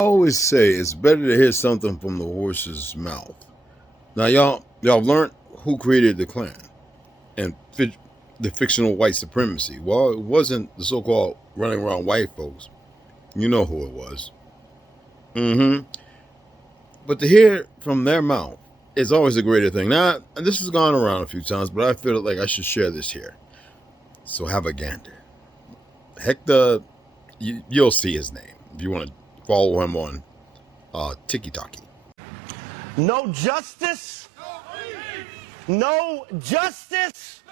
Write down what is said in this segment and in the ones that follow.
I always say it's better to hear something from the horse's mouth. Now, y'all learned who created the Klan and the fictional white supremacy. Well, it wasn't the so-called running around white folks. You know who it was. Mm-hmm. But to hear from their mouth is always a greater thing. Now, this has gone around a few times, but I feel like I should share this here. So have a gander. Hector, you'll see his name if you want to follow him on TikTok. No justice. No justice.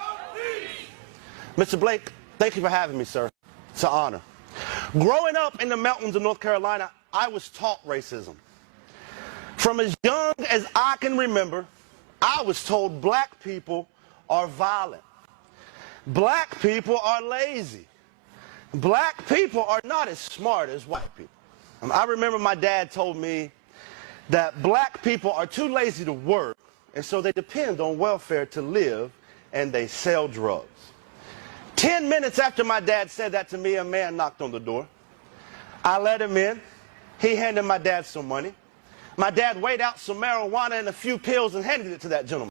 Mr. Blake, thank you for having me, sir. It's an honor. Growing up in the mountains of North Carolina, I was taught racism. From as young as I can remember, I was told black people are violent. Black people are lazy. Black people are not as smart as white people. I remember my dad told me that black people are too lazy to work, and so they depend on welfare to live, and they sell drugs. 10 minutes after my dad said that to me, a man knocked on the door. I let him in. He handed my dad some money. My dad weighed out some marijuana and a few pills and handed it to that gentleman.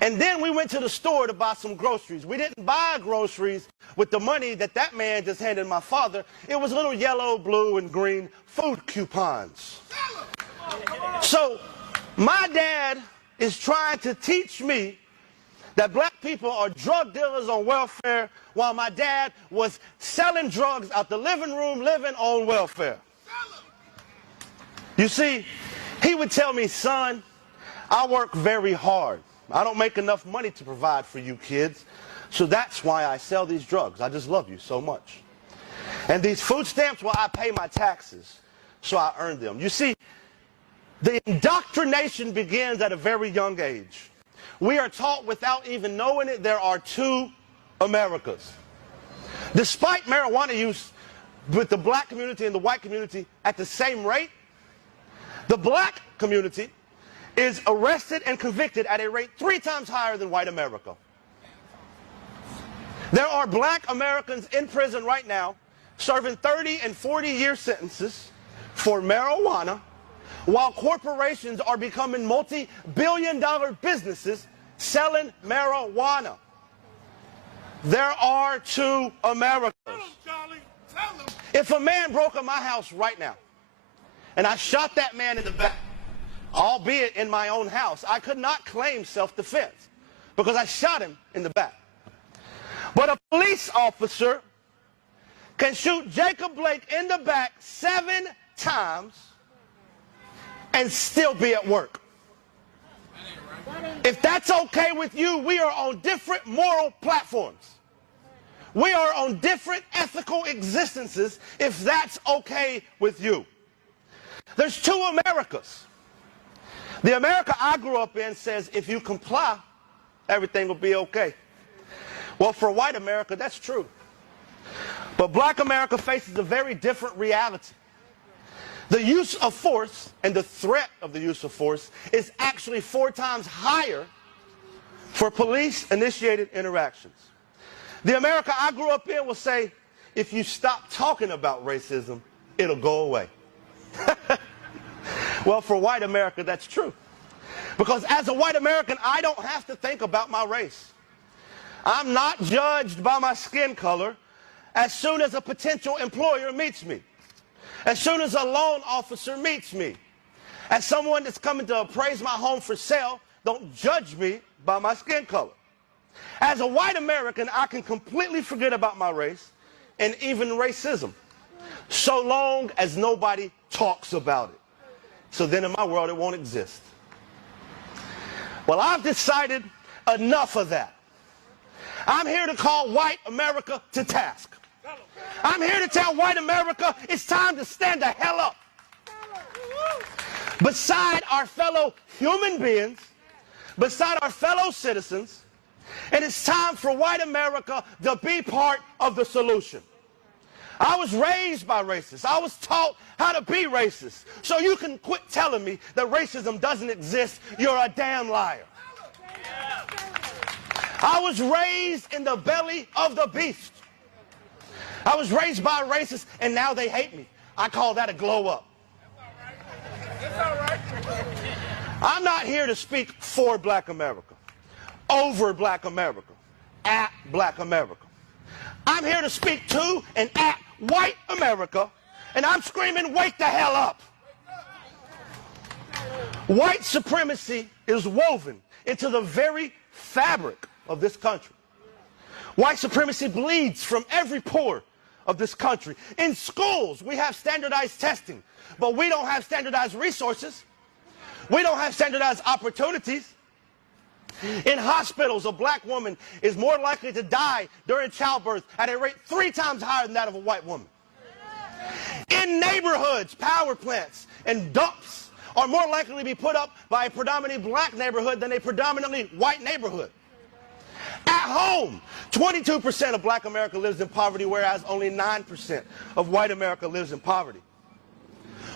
And then we went to the store to buy some groceries. We didn't buy groceries with the money that man just handed my father. It was little yellow, blue, and green food coupons. So my dad is trying to teach me that black people are drug dealers on welfare while my dad was selling drugs out the living room, living on welfare. You see, he would tell me, son, I work very hard. I don't make enough money to provide for you kids, so that's why I sell these drugs. I just love you so much. And these food stamps, well, I pay my taxes, so I earn them. You see, the indoctrination begins at a very young age. We are taught without even knowing it, there are two Americas. Despite marijuana use with the black community and the white community at the same rate, the black community is arrested and convicted at a rate 3 times higher than white America. There are black Americans in prison right now serving 30 and 40-year sentences for marijuana, while corporations are becoming multi-billion-dollar businesses selling marijuana. There are two Americas. Tell them, Charlie. Tell them. If a man broke in my house right now, and I shot that man in the back, albeit in my own house, I could not claim self-defense because I shot him in the back. But a police officer can shoot Jacob Blake in the back 7 times and still be at work. If that's okay with you, we are on different moral platforms. We are on different ethical existences if that's okay with you. There's two Americas. The America I grew up in says if you comply, everything will be okay. Well, for white America, that's true. But black America faces a very different reality. The use of force and the threat of the use of force is actually 4 times higher for police-initiated interactions. The America I grew up in will say, if you stop talking about racism, it'll go away. Well, for white America, that's true. Because as a white American, I don't have to think about my race. I'm not judged by my skin color as soon as a potential employer meets me. As soon as a loan officer meets me. As someone that's coming to appraise my home for sale, don't judge me by my skin color. As a white American, I can completely forget about my race and even racism, so long as nobody talks about it. So then in my world, it won't exist. Well, I've decided enough of that. I'm here to call white America to task. I'm here to tell white America it's time to stand the hell up. Beside our fellow human beings, beside our fellow citizens, and it's time for white America to be part of the solution. I was raised by racists. I was taught how to be racist. So you can quit telling me that racism doesn't exist. You're a damn liar. I was raised in the belly of the beast. I was raised by racists, and now they hate me. I call that a glow up. I'm not here to speak for Black America, over Black America, at Black America. I'm here to speak to and at white America, and I'm screaming, wake the hell up. White supremacy is woven into the very fabric of this country. White supremacy bleeds from every pore of this country. In schools, we have standardized testing, but we don't have standardized resources. We don't have standardized opportunities. In hospitals, a black woman is more likely to die during childbirth at a rate 3 times higher than that of a white woman. In neighborhoods, power plants and dumps are more likely to be put up by a predominantly black neighborhood than a predominantly white neighborhood. At home, 22% of Black America lives in poverty, whereas only 9% of white America lives in poverty.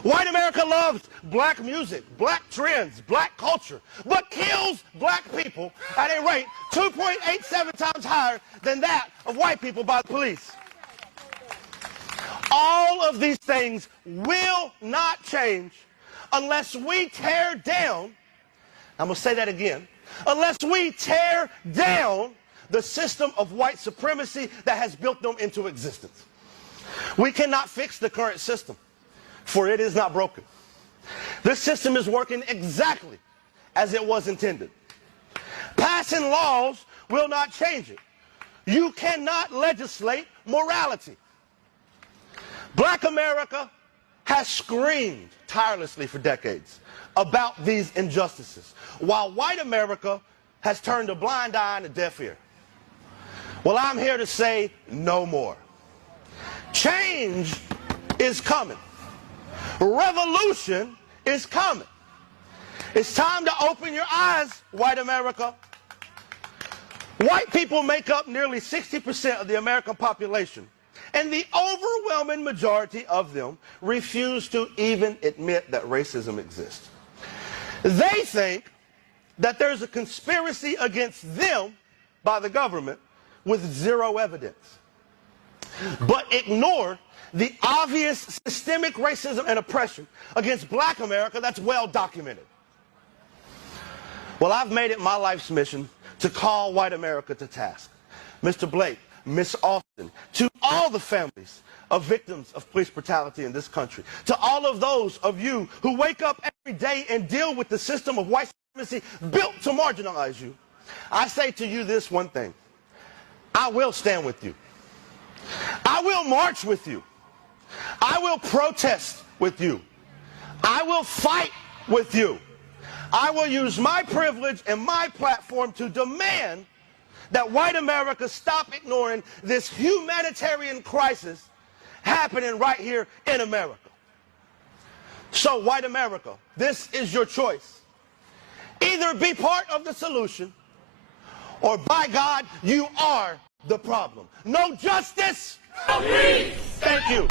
White America loves black music, black trends, black culture, but kills black people at a rate 2.87 times higher than that of white people by the police. All of these things will not change unless we tear down, I'm going to say that again, unless we tear down the system of white supremacy that has built them into existence. We cannot fix the current system, for it is not broken. This system is working exactly as it was intended. Passing laws will not change it. You cannot legislate morality. Black America has screamed tirelessly for decades about these injustices, while white America has turned a blind eye and a deaf ear. Well, I'm here to say no more. Change is coming. Revolution is coming. It's time to open your eyes, white America. White people make up nearly 60% of the American population, and the overwhelming majority of them refuse to even admit that racism exists. They think that there's a conspiracy against them by the government with zero evidence, but ignore the obvious systemic racism and oppression against Black America that's well documented. Well, I've made it my life's mission to call white America to task. Mr. Blake, Miss Austin, to all the families of victims of police brutality in this country, to all of those of you who wake up every day and deal with the system of white supremacy built to marginalize you, I say to you this one thing: I will stand with you. I will march with you. I will protest with you. I will fight with you. I will use my privilege and my platform to demand that white America stop ignoring this humanitarian crisis happening right here in America. So, white America, this is your choice. Either be part of the solution, or by God, you are the problem. No justice, no peace. Thank you.